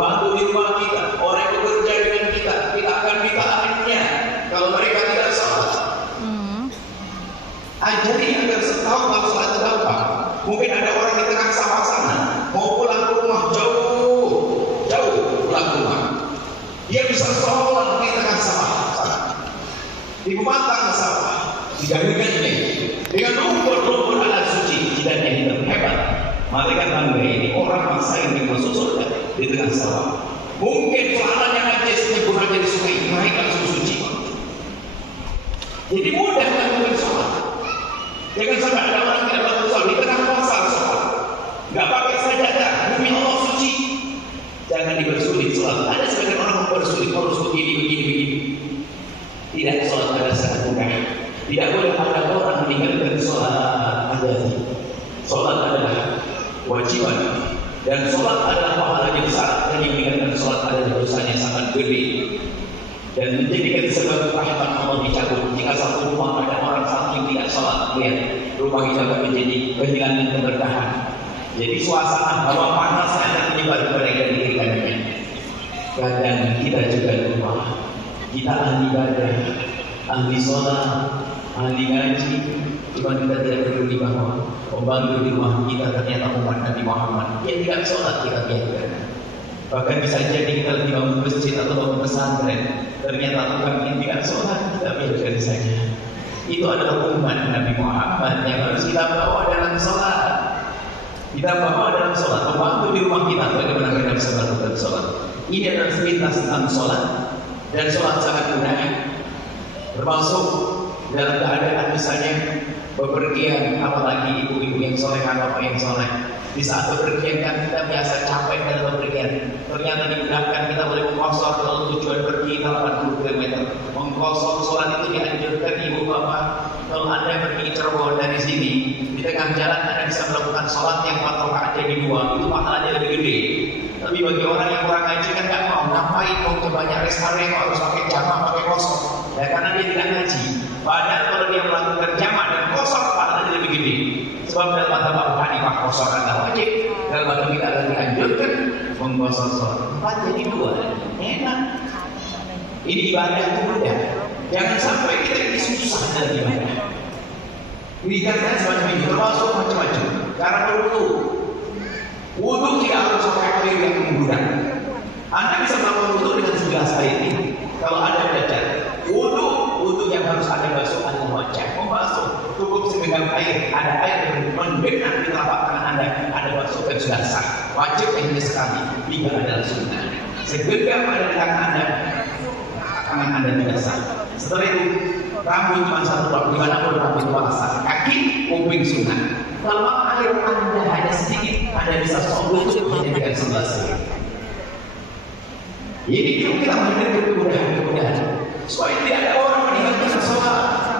pembantu di rumah kita, orang yang bekerja dengan kita, kita akan ditahannya kalau mereka tidak sholat. Ajari agar tahu kalau sholat itu apa. Mungkin ada orang di tengah sawah sana, mau pulang ke rumah jauh pulang ke rumah. Dia bisa sholat di tengah sawah, di pematang sawah, digagalkannya dengan rumput alat suci dan hitam hebat. Mereka tangga ini orang masa yang masuk surga di tengah sawah. Mungkin celananya najis nyebur aja di sungai, mereka suci. Jadi mudah melakukan sholat. Jangan sampai ada orang tidak melakukan sholat di tengah puasa sholat, nggak pakai sajadah, bumi Allah suci. Jangan dipersulit sholat. Ada sebagian orang mempersulit harus begini. Tidak, sholat pada saat mudah. Tidak boleh ada orang meninggalkan sholat adanya. Sholat adalah kewajiban dan sholat adalah pahalanya besar, dan yang meninggalkan sholat adalah dosanya sangat gede dan menjadikan sebab rahmat Allah dicabut. Jika satu rumah ada orang satu yang tidak sholat, lihat rumah kita akan menjadi kehilangan keberkahan. Jadi suasana hawa panas akan menyebar kepada diri karenanya. Kadang kita juga lupa, kita ahli ibadah, ahli sholat, ahli ngaji, cuma kita tidak peduli bahwa pembantu di rumah kita ternyata umat Nabi Muhammad yang tidak sholat kita biarkan. Bahkan bisa jadi kita lagi bangun masjid atau bangun pesantren, ternyata tukang yang tidak sholat kita biarkan saja. Itu adalah umat Nabi Muhammad yang harus kita bawa dalam sholat. Kita bawa dalam sholat, pembantu di rumah kita bagaimana mereka bisa melakukan sholat. Ini adalah sepintas tentang sholat, dan sholat sangat mudah. Termasuk dalam keadaan misalnya bepergian, apalagi ibu-ibu yang soleh, bapak yang soleh. Di saat bepergian kan kita biasa capek dalam bepergian. Ternyata dimudahkan kita boleh mengkosor kalau tujuan pergi 80 km. Mengkosor sholat itu dianjurkan ibu bapak. Kalau anda pergi Cirebon dari sini, di tengah jalan anda bisa melakukan sholat yang 4 rakaat jadi 2, itu pahalanya lebih gede. Tapi bagi orang yang kurang ngaji kan nggak mau, ngapain mau banyak rest area kok harus pakai jamak, pakai kosor. Ya karena dia tidak ngaji. Padahal kalau dia melakukan jamak dan kosor, pahalanya lebih gede. Sebab dalam mata Abu Hanifah kosor adalah wajib, dalam mata kita adalah dianjurkan mengkosor sholat 4 jadi 2, enak. Ini ibadah itu mudah. Jangan sampai kita susah dalam ibadah. Dikatakan semacam ini, termasuk macam-macam. Cara berwudu, wudu tidak harus pakai air yang menggunakan. Anda bisa melakukan wudu dengan segelas air ini. Kalau Anda belajar wudu yang harus ada basuh adalah wajah, membasuh cukup segenggam air. Ada air yang mengenang di telapak tangan Anda, ada basuh dan sudah sah. Wajib hanya sekali, tiga adalah sunnah. Segenggam ada di tangan Anda, tangan Anda tidak sah. Setelah itu rambut cuma satu waktu, gimana pun rambut basah, kaki, kuping sunnah. Kalau air Anda hanya sedikit, Anda bisa sobek menjadikan 11. Jadi kita menghindari kemudahan supaya tidak ada orang meninggalkan sholat